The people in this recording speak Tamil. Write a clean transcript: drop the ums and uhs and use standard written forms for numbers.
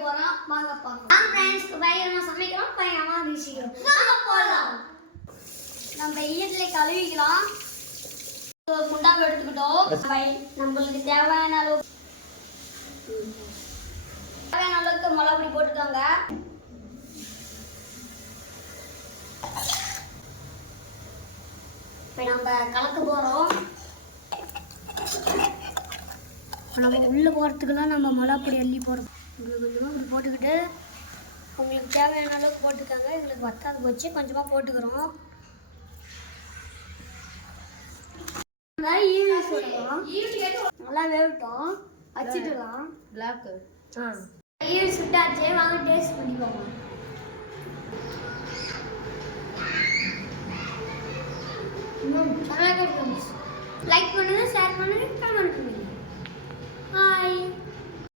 போறோம் வாங்க பார்க்கலாம் फ्रेंड्स பயங்கரமா சமைக்கிறோம் பயங்கரமா வீசிக்கிறோம் வாங்க போலாம் நம்ம ஈரத்துல கழுவிக்கலாம் ஒரு குண்டாவை எடுத்துக்கிட்டோம் நம்மளுக்கு தேவையான அளவுக்கு மிளகாய் பொடி போட்டுக்கோங்க இப்போ நம்ம கலக்க போறோம் நம்ம உள்ள போறதுக்குலாம் நம்ம மிளகாய் பொடி அள்ளி போறோம் கொஞ்சமா இப்படி போட்டுக்கிட்டு உங்களுக்கு தேவையான அளவுக்கு போட்டுக்கோங்க எங்களுக்கு வத்தாது போச்சு கொஞ்சமா போட்டுக்கிறோம் நல்லா வேகட்டும் வச்சிடலாம் பிளாக் ஈல் சுட்டாச்சு வாங்க டேஸ்ட் பண்ணிக்கோங்க லைக் பண்ணுங்க ஷேர் பண்ணுங்க கமெண்ட் பண்ணுங்க ஹாய்